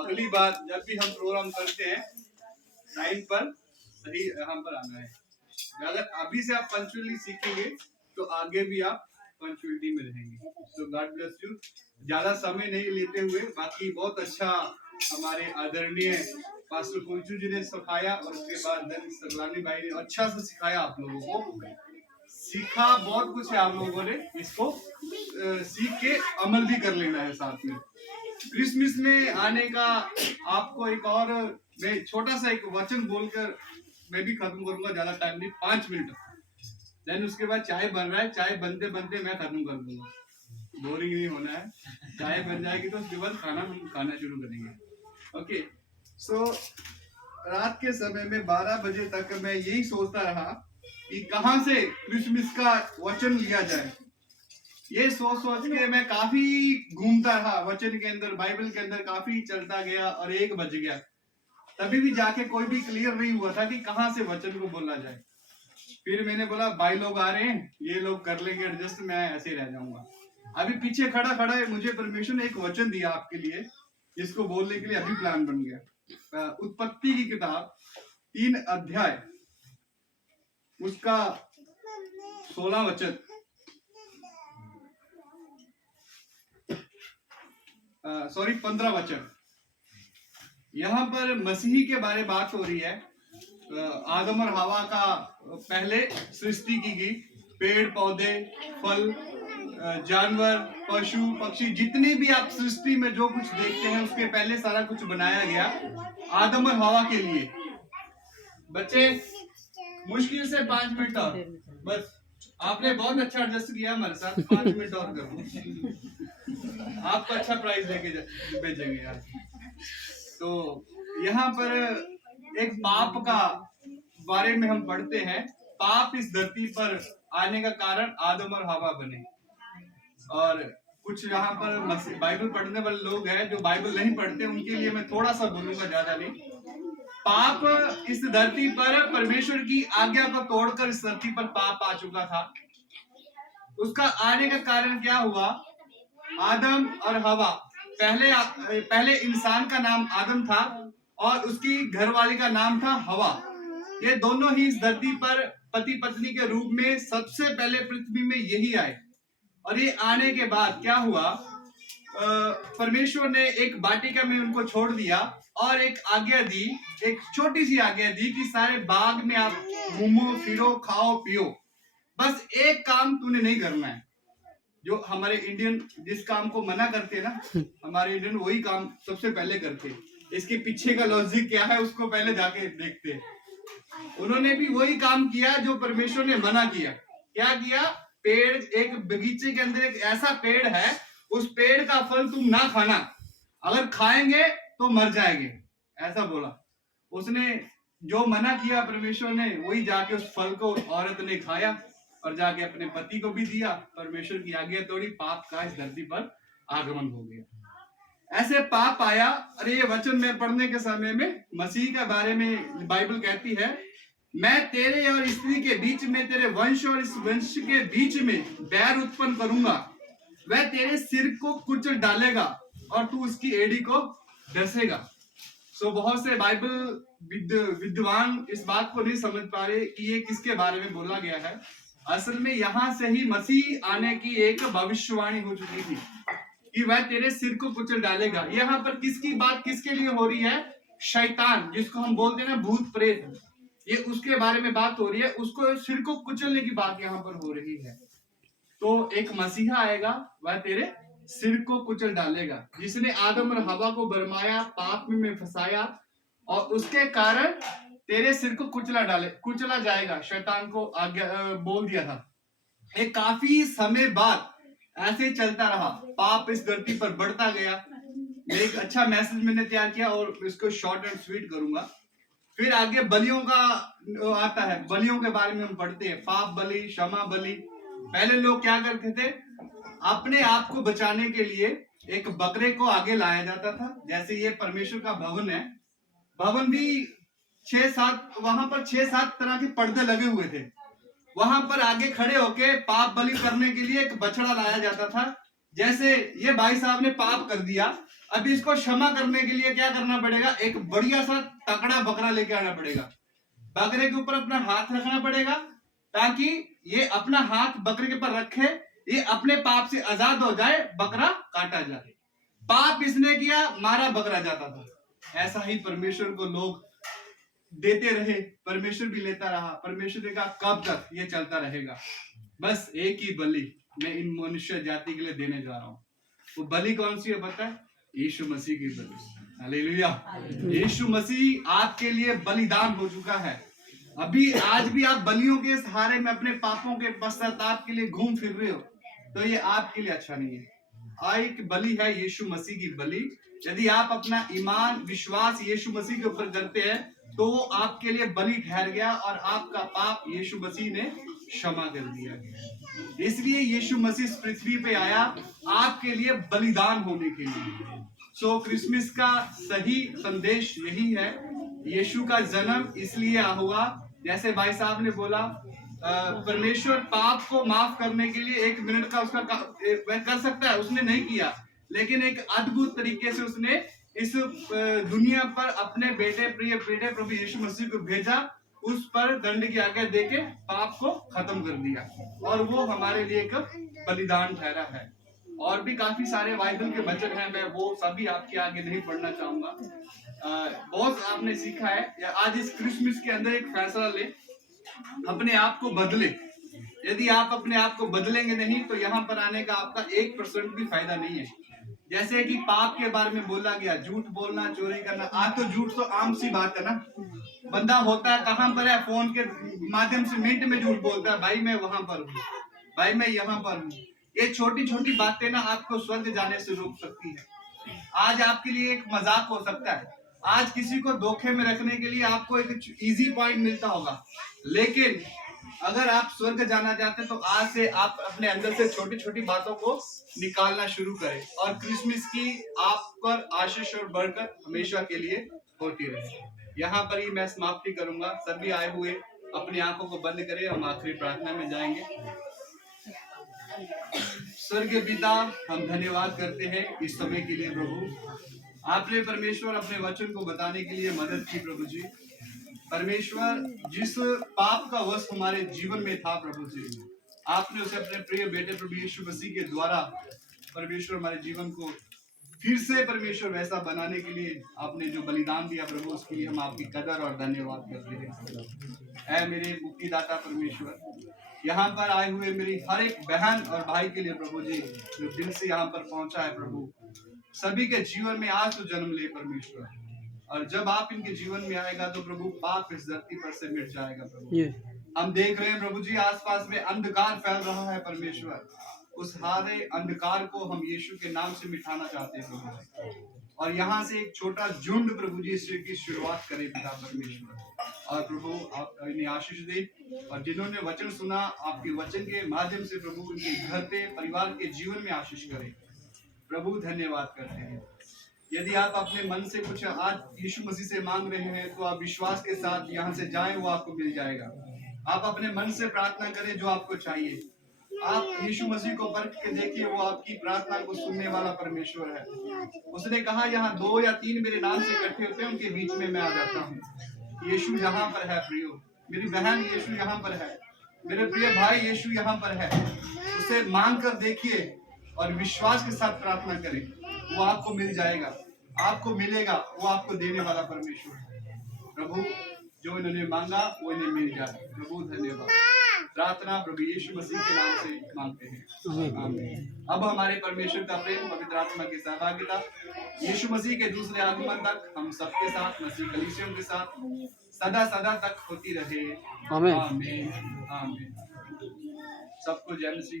अगली बार जब भी हम प्रोग्राम करते हैं टाइम पर सही यहाँ पर आना है। अगर अभी से आप पंक्चुअली सीखेंगे तो आगे भी आप पंक्चुअलिटी में रहेंगे। तो गॉड ब्लेस यू। ज्यादा समय नहीं लेते हुए, बाकी बहुत अच्छा हमारे आदरणीय पास्टर कुंचू जी ने सिखाया और उसके बाद देन सरलानी भाई ने अच्छा से सिखाया। आप लोगों को सीखा बहुत कुछ है, आप लोगों ने इसको सीख के अमल भी कर लेना है साथ में। क्रिसमस में आने का आपको एक और मैं छोटा सा एक वचन बोलकर मैं भी खत्म करूंगा, ज्यादा टाइम नहीं, 5 मिनट। देन उसके बाद चाय बन रहा है, चाय बनते बनते मैं खत्म कर दूंगा, बोरिंग नहीं होना है। चाय बन जाएगी तो उसके बाद खाना शुरू करेंगे। ओके, सो रात के समय में 12 बजे तक मैं यही सोचता रहा कि कहां से क्रिसमस का वचन लिया जाए। ये सोच के मैं काफी घूमता रहा वचन के अंदर, बाइबल के अंदर काफी चलता गया और 1 बज गया। तभी भी जाके कोई भी क्लियर नहीं हुआ था कि कहां से वचन को बोला जाए। फिर मैंने बोला भाई लोग आ रहे हैं, ये लोग कर लेंगे एडजस्ट, मैं ऐसे रह जाऊंगा। अभी पीछे खड़ा खड़ा मुझे परमेश्वर ने एक वचन दिया आपके लिए, जिसको बोलने के लिए अभी प्लान बन गया। उत्पत्ति की किताब 3 अध्याय उसका 16 वचन, सॉरी 15 वचन। यहाँ पर मसीही के बारे बात हो रही है। आदम और हवा का पहले सृष्टि की गई, पेड़ पौधे, फल, जानवर, पशु पक्षी, जितने भी आप सृष्टि में जो कुछ देखते हैं उसके पहले सारा कुछ बनाया गया आदम और हवा के लिए। बच्चे मुश्किल से 5 मिनट और बस, आपने बहुत अच्छा एडजस्ट किया हमारे साथ। 5 मिनट और करो, आपको अच्छा प्राइस लेके भेजेंगे यार। तो यहाँ पर एक पाप का बारे में हम पढ़ते हैं। पाप इस धरती पर आने का कारण आदम और हवा बने। और कुछ यहाँ पर बाइबल पढ़ने वाले लोग हैं जो बाइबल नहीं पढ़ते, उनके लिए मैं थोड़ा सा बोलूंगा, ज्यादा नहीं। पाप इस धरती पर परमेश्वर की आज्ञा को तोड़कर इस धरती पर पाप आ चुका था। उसका आने का कारण क्या हुआ? आदम और हवा, पहले इंसान का नाम आदम था और उसकी घरवाली का नाम था हवा। ये दोनों ही इस धरती पर पति पत्नी के रूप में सबसे पहले पृथ्वी में यही आए। और ये आने के बाद क्या हुआ? परमेश्वर ने एक वाटिका में उनको छोड़ दिया और एक आज्ञा दी, एक छोटी सी आज्ञा दी कि सारे बाग में आप घूमो फिरो खाओ पियो, बस एक काम तूने नहीं करना है। जो हमारे इंडियन जिस काम को मना करते हैं ना, हमारे इंडियन वही काम सबसे पहले करते हैं। इसके पीछे का लॉजिक क्या है उसको पहले जाके देखते हैं। उन्होंने भी वही काम किया जो परमेश्वर ने मना किया। क्या किया? पेड़, एक बगीचे के अंदर एक ऐसा पेड़ है, उस पेड़ का फल तुम ना खाना, अगर खाएंगे तो मर जाएंगे, ऐसा बोला। उसने जो मना किया परमेश्वर ने, वही जाके उस फल को औरत ने खाया और जाके अपने पति को भी दिया। परमेश्वर की आज्ञा तोड़ी, पाप का इस धरती पर आगमन हो गया। ऐसे पाप आया। अरे ये वचन में पढ़ने के समय में मसीह के बारे में बाइबल कहती है, मैं तेरे और स्त्री के बीच में, तेरे वंश और इस वंश के बीच में बैर उत्पन्न करूंगा, वह तेरे सिर को कुचल डालेगा और तू उसकी एड़ी को डसेगा। सो बहुत से बाइबल विद्वान इस बात को नहीं समझ पा रहे कि ये किसके बारे में बोला गया है। असल में यहां से ही मसीह आने की एक भविष्यवाणी हो चुकी थी कि वह तेरे सिर को कुचल डालेगा। यहाँ पर किसकी बात किसके लिए हो रही है? शैतान, जिसको हम बोलते हैं ना भूत प्रेत, ये उसके बारे में बात हो रही है। उसको सिर को कुचलने की बात यहाँ पर हो रही है। तो एक मसीहा आएगा, वह तेरे सिर को कुचल डालेगा, जिसने आदम और हवा को बरमाया, पाप में फंसाया, और उसके कारण तेरे सिर को कुचला जाएगा। शैतान को आज्ञा बोल दिया था। एक काफी समय बाद ऐसे चलता रहा, पाप इस धरती पर बढ़ता गया। एक अच्छा मैसेज मैंने तैयार किया और इसको शॉर्ट एंड स्वीट करूंगा। फिर आगे बलियों का आता है, बलियों के बारे में हम पढ़ते हैं, पाप बलि, क्षमा बलि। पहले लोग क्या करते थे? अपने आप को बचाने के लिए एक बकरे को आगे लाया जाता था। जैसे ये परमेश्वर का भवन है, भवन भी 6-7, वहां पर 6-7 तरह के पर्दे लगे हुए थे। वहां पर आगे खड़े होके पाप बलि करने के लिए एक बछड़ा लाया जाता था, जैसे ये भाई साहब ने पाप कर दिया, अब इसको क्षमा करने के लिए क्या करना पड़ेगा, एक बढ़िया सा तगड़ा बकरा लेके आना पड़ेगा, बकरे के ऊपर अपना हाथ रखना पड़ेगा, ताकि ये अपना हाथ बकरे के ऊपर रखे, ये अपने पाप से आजाद हो जाए, बकरा काटा जाए। पाप इसने किया, मारा, बकरा जाता था। ऐसा ही परमेश्वर को लोग देते रहे, परमेश्वर भी लेता रहा। परमेश्वर ने कहा कब तक ये चलता रहेगा, बस एक ही बलि मैं इन मनुष्य जाति के लिए देने जा रहा हूं। वो बलि कौन सी है पता है? यीशु मसीह की बलि। हालेलुया। यीशु मसीह आपके लिए बलिदान हो चुका है। अभी आज भी आप बलियों के सहारे में अपने पापों के पश्चाताप के लिए घूम फिर रहे हो, तो ये आपके लिए अच्छा नहीं है। एक बलि है यीशु मसीह की बलि। यदि आप अपना ईमान विश्वास यीशु मसीह के ऊपर करते हैं, तो वो आपके लिए बलि ठहर गया और आपका पाप यीशु मसीह ने क्षमा कर दिया गया। इसलिए यीशु मसीह इस पृथ्वी पे आया आपके लिए बलिदान होने के लिए। सो क्रिसमस का सही संदेश यही है। यीशु का जन्म इसलिए हुआ, जैसे भाई साहब ने बोला, परमेश्वर पाप को माफ करने के लिए 1 मिनट का उसका वह कर सकता है, उसने नहीं किया, लेकिन एक अद्भुत तरीके से उसने इस दुनिया पर अपने प्रिय बेटे प्रभु यीशु मसीह को भेजा, उस पर दंड की आज्ञा देके पाप को खत्म कर दिया, और वो हमारे लिए एक बलिदान ठहरा है। और भी काफी सारे बाइबल के वचन हैं, मैं वो सभी आपके आगे नहीं पढ़ना चाहूंगा। बहुत आपने सीखा है। आज इस क्रिसमस के अंदर एक फैसला ले, अपने आप को बदले। यदि आप अपने आप को बदलेंगे नहीं, तो यहाँ पर आने का आपका 1% भी फायदा नहीं है। जैसे कि पाप के बारे में बोला गया, झूठ बोलना, चोरी करना। आज तो झूठ तो आम सी बात है ना। बंदा होता है कहाँ पर है, फोन के माध्यम से मिनट में झूठ बोलता है, भाई मैं वहां पर हूँ, भाई मैं यहाँ पर हूँ। ये छोटी छोटी बातें ना आपको स्वर्ग जाने से रोक सकती है। आज आपके लिए एक मजाक हो सकता है, आज किसी को धोखे में रखने के लिए आपको एक इजी पॉइंट मिलता होगा, लेकिन अगर आप स्वर्ग जाना चाहते हैं, तो आज से आप अपने अंदर से छोटी छोटी बातों को निकालना शुरू करें, और क्रिसमस की आप पर आशीष और बरकत हमेशा के लिए होती रहे। यहाँ पर ही मैं समाप्ति करूंगा। सभी आए हुए अपनी आंखों को बंद करें, हम आखिरी प्रार्थना में जाएंगे। स्वर्गीय पिता, हम धन्यवाद करते हैं इस समय के लिए प्रभु। आपने परमेश्वर अपने वचन को बताने के लिए मदद की प्रभु जी। परमेश्वर, जिस पाप का वश हमारे जीवन में था प्रभु जी, आपने उसे अपने प्रिय बेटे प्रभु यीशु मसीह के द्वारा परमेश्वर हमारे जीवन को फिर से परमेश्वर वैसा बनाने के लिए आपने जो बलिदान दिया प्रभु, उसके लिए हम आपकी कदर और धन्यवाद करते हैं। ऐ मेरे मुक्तिदाता परमेश्वर, यहाँ पर आए हुए मेरी हर एक बहन और भाई के लिए प्रभु जी, जो दिल से यहाँ पर पहुंचा है प्रभु, सभी के जीवन में आज तो जन्म ले परमेश्वर, और जब आप इनके जीवन में आएगा तो प्रभु पाप इस धरती पर से मिट जाएगा प्रभु। हम देख रहे हैं प्रभु जी, आसपास में अंधकार फैल रहा है परमेश्वर, उस हारे अंधकार को हम यीशु के नाम से मिटाना चाहते हैं प्रभु, और यहाँ से एक छोटा झुंड प्रभु जी की शुरुआत करें पिता परमेश्वर। और प्रभु आप इन्हें आशीष दे, और जिन्होंने वचन सुना आपके वचन के माध्यम से प्रभु, उनके घर पे परिवार के जीवन में आशीष करें प्रभु। धन्यवाद करते हैं। यदि आप अपने मन से कुछ आज यीशु मसीह से मांग रहे हैं, तो आप विश्वास के साथ यहाँ से जाएं, वो आपको मिल जाएगा। आप अपने मन से प्रार्थना करें जो आपको चाहिए। आप यीशु मसीह को परख के देखिए, वो आपकी प्रार्थना को सुनने वाला परमेश्वर है। उसने कहा, यहाँ 2 या 3 मेरे नाम से इकट्ठे होते हैं, उनके बीच में मैं आ जाता हूँ। यीशु यहाँ पर है प्रियो, मेरी बहन यीशु यहाँ पर है, मेरे प्रिय भाई यीशु यहाँ पर है। उसे मांग कर देखिए और विश्वास के साथ प्रार्थना करें, वो आपको मिल जाएगा, आपको मिलेगा। वो आपको देने वाला परमेश्वर है प्रभु। जो इन्होंने मांगा वो इन्हें मिल जाए प्रभु। धन्यवाद। प्रार्थना प्रभु यीशु मसीह के नाम से मांगते हैं, आमीन। अब हमारे परमेश्वर का प्रेम, पवित्र आत्मा की सहभागिता, यीशु मसीह के दूसरे आगमन तक हम सबके साथ, मसीह कलीसियों के साथ सदा सदा तक होती रहे। आमीन, आमीन। सबको जय मसीह।